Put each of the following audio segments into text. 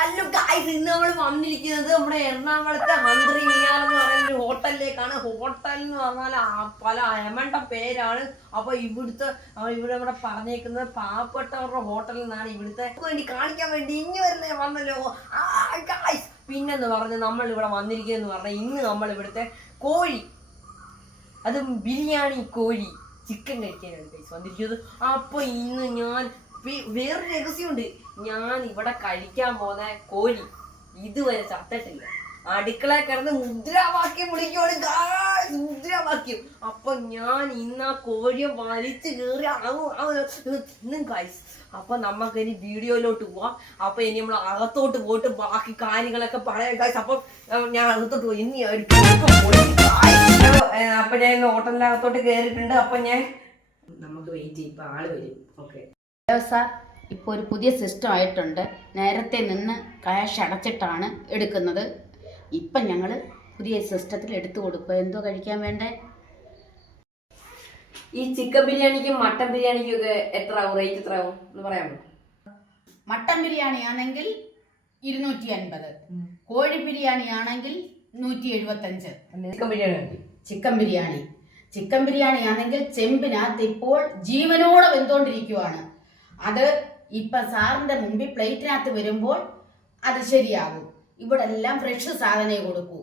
Hello guys ഇന്ന് നമ്മൾ വന്നിരിക്കുന്നത് നമ്മുടെ എറണാകുളത്തെ ഹന്ത്രി മിയാർ എന്ന് പറയുന്ന ഒരു ഹോട്ടലിലേക്കാണ്. ഹോട്ടൽ എന്ന് പറഞ്ഞാൽ പല എമണ്ട പേരാണ്. അപ്പൊ ഇവിടുത്തെ ഇവിടെ നമ്മുടെ പറഞ്ഞേക്കുന്നത് പാവപ്പെട്ടവരുടെ ഹോട്ടലിൽ നിന്നാണ് ഇവിടുത്തെ. വേണ്ടി കാണിക്കാൻ വേണ്ടി ഇനി വരുന്നേ വന്നല്ലോ. ഗായ്സ് പിന്നെന്ന് പറഞ്ഞ് നമ്മൾ ഇവിടെ വന്നിരിക്കുന്നതെന്ന് പറഞ്ഞാൽ ഇന്ന് നമ്മൾ ഇവിടുത്തെ കോഴി. അതും ബിരിയാണി കോഴി. ചിക്കൻ കഴിക്കാനാണ് ഗൈസ് വന്നിരിക്കുന്നത്. അപ്പൊ ഇന്ന് ഞാൻ വേറൊരു രഹസ്യമുണ്ട്. ഞാൻ ഇവിടെ കഴിക്കാൻ പോന്ന കോഴി ഇതുവരെ ചത്തിട്ടില്ല. അടുക്കള കിടന്ന് മുദ്രാവാക്യം guys, മുദ്രാവാക്യം. അപ്പൊ ഞാൻ ഇന്ന് ആ കോഴിയെ വലിച്ചു കയറി തിന്നും കഴിച്ച് അപ്പൊ നമുക്ക് ഇനി വീഡിയോയിലോട്ട് പോവാം. അപ്പൊ ഇനി നമ്മൾ അകത്തോട്ട് പോയിട്ട് ബാക്കി കാര്യങ്ങളൊക്കെ പറയാൻ ഗൈസ് അപ്പൊ ഞാൻ അകത്തോട്ട് പോയി. ഇനി ഒരു അപ്പൊ ഞാൻ ഇന്ന് ഹോട്ടലിനകത്തോട്ട് കയറിയിട്ടുണ്ട്. അപ്പൊ ഞാൻ നമുക്ക് വെയിറ്റ് ചെയ്യും. ഇപ്പൊ ആൾ വരും. ഓക്കെ സാർ ഇപ്പോൾ ഒരു പുതിയ സിസ്റ്റം ആയിട്ടുണ്ട്. നേരത്തെ നിന്ന് ക്യാഷ് അടച്ചിട്ടാണ് എടുക്കുന്നത്. ഇപ്പം ഞങ്ങൾ പുതിയ സിസ്റ്റത്തിൽ എടുത്തു കൊടുക്കുക. എന്തോ കഴിക്കാൻ വേണ്ടേ? ഈ ചിക്കൻ ബിരിയാണിക്കും മട്ടൻ ബിരിയാണിക്കും ഒക്കെ എത്ര ആവും റേറ്റ് എത്ര ആവും എന്ന് പറയാമോ? മട്ടൻ ബിരിയാണി ആണെങ്കിൽ ഇരുന്നൂറ്റി അൻപത് കോഴി ബിരിയാണി ആണെങ്കിൽ നൂറ്റി എഴുപത്തഞ്ച് ചിക്കൻ ബിരിയാണി മതി ചിക്കൻ ബിരിയാണി. ചിക്കൻ ബിരിയാണി ആണെങ്കിൽ ചെമ്പിനകത്ത് ഇപ്പോൾ ജീവനോടെ വെന്തോണ്ടിരിക്കുവാണ് അത് ഇപ്പം സാറിന്റെ മുമ്പിൽ പ്ലേറ്റിനകത്ത് വരുമ്പോൾ അത് ശരിയാകും. ഇവിടെ എല്ലാം ഫ്രഷ് സാധനമേ കൊടുക്കൂ.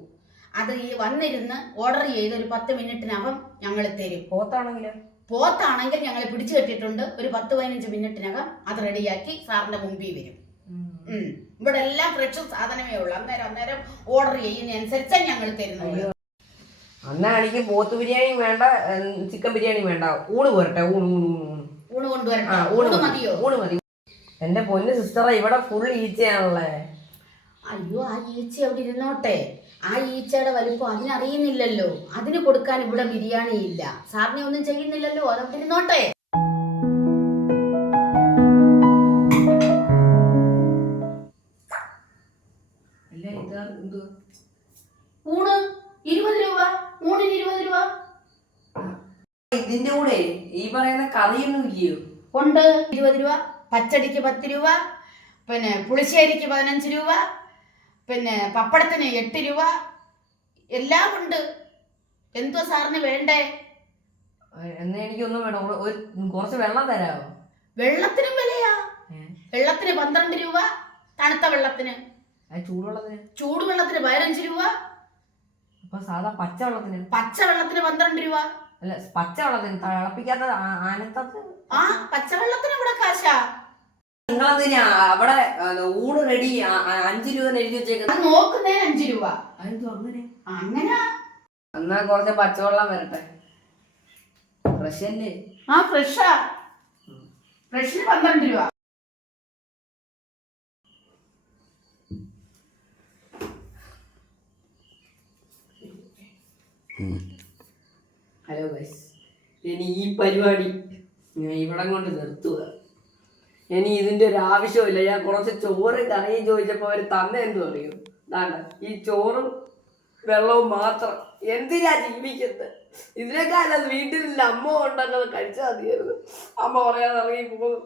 അത് ഈ വന്നിരുന്ന് ഓർഡർ ചെയ്ത് ഒരു പത്ത് മിനിറ്റിനകം ഞങ്ങൾ തരും. പോത്താണെങ്കിലോ? പോത്താണെങ്കിൽ ഞങ്ങൾ പിടിച്ചു കെട്ടിയിട്ടുണ്ട്. ഒരു പത്ത് പതിനഞ്ച് മിനിറ്റിനകം അത് റെഡിയാക്കി സാറിന്റെ മുമ്പിൽ വരും. ഇവിടെ എല്ലാം ഫ്രഷ് സാധനമേ ഉള്ളൂ. അന്നേരം അന്നേരം ഓർഡർ ചെയ്യുന്നതനുസരിച്ചാണ് ഞങ്ങൾ തരുന്നുള്ളൂ അന്നാണെങ്കിൽ പോത്ത് ബിരിയാണി വേണ്ട ചിക്കൻ ബിരിയാണി വേണ്ട. ഊണ് പോരട്ടെ ഊണ് ഊണ് ഊണ് ഊണ്. കൊണ്ടുവരട്ടെ. ഊണ് ഊണ് മതി. മതിയോ? ഊണ് മതി. എന്റെ പൊന്ന് സിസ്റ്ററെ ഇവിടെ ഫുൾ ഈച്ചയാണല്ലേ അയ്യോ ആ ഈച്ച അവിടെ ഇരുന്നോട്ടെ? ആ ഈച്ചയുടെ വലിപ്പം അതിനറിയുന്നില്ലല്ലോ. അതിന് കൊടുക്കാൻ ഇവിടെ ബിരിയാണി ഇല്ല. സാറിനെ ഒന്നും ചെയ്യുന്നില്ലല്ലോ. അതവിടെ ഇരുന്നോട്ടെ. ഊണ്? ഇരുപത് രൂപ. ഊണിന് ഇരുപത് രൂപ. ഇതിന്റെ കൂടെ ഈ പറയുന്ന കറിയൊന്നും ഇല്ലയോ? ഉണ്ട്. ഇരുപത് രൂപ. പച്ചടിക്ക് പത്ത് രൂപ പിന്നെ പുളിശ്ശേരിക്ക് പതിനഞ്ച് രൂപ പിന്നെ പപ്പടത്തിന് എട്ട് രൂപ എല്ലാം ഉണ്ട്. എന്തോ സാറിന് വേണ്ടേ? എന്നാ എനിക്കൊന്നും വേണം ഒരു- കുറച്ച് വെള്ളം തരാമോ വെള്ളത്തിനും വിലയാ? വെള്ളത്തിന് പന്ത്രണ്ട് രൂപ തണുത്ത വെള്ളത്തിന്. ചൂടുവെള്ളത്തിന്? ചൂടുവെള്ളത്തിന് പതിനഞ്ച് രൂപ. അപ്പൊ സാധാ പച്ചവെള്ളത്തിന് പച്ചവെള്ളത്തിന് പന്ത്രണ്ട് രൂപ. അല്ല പച്ചവെള്ളത്തിന് തിളപ്പിക്കാത്ത ആനത്തത് ആ പച്ചവെള്ളത്തിന് ഇവിടെ കാശാ? നിങ്ങളതിന് അവിടെ ഊണ് റെഡി അഞ്ചു രൂപ എഴുതി വെച്ചേക്കുന്നത് നോക്കുന്നതിന് അഞ്ച് രൂപ. അതെന്തോ അങ്ങനെ? അങ്ങനെ? എന്നാ കുറച്ച് പച്ചവെള്ളം വരട്ടെ. ഫ്രഷ് അല്ലേ? ആ ഫ്രഷാ ഫ്രഷിന് പന്ത്രണ്ട് രൂപ. ഹലോ ഗൈസ് ഇനി ഈ പരിപാടി ഞാൻ ഇവിടെ കൊണ്ട് നിർത്തുക. ഇനി ഇതിന്റെ ഒരു ആവശ്യമില്ല ഞാൻ കുറച്ച് ചോറ് കറിയും ചോദിച്ചപ്പോൾ അവർ തന്നെ എന്തു പറയും? വേണ്ട ഈ ചോറും വെള്ളവും മാത്രം എന്തിനാ ജീവിക്കുന്നത്? ഇതിനേക്കാൾ വീട്ടിൽ അമ്മ ഉണ്ടെന്നത് കഴിച്ചാൽ മതിയായിരുന്നു. അമ്മ പറയാതെ ഇറങ്ങി പോകും.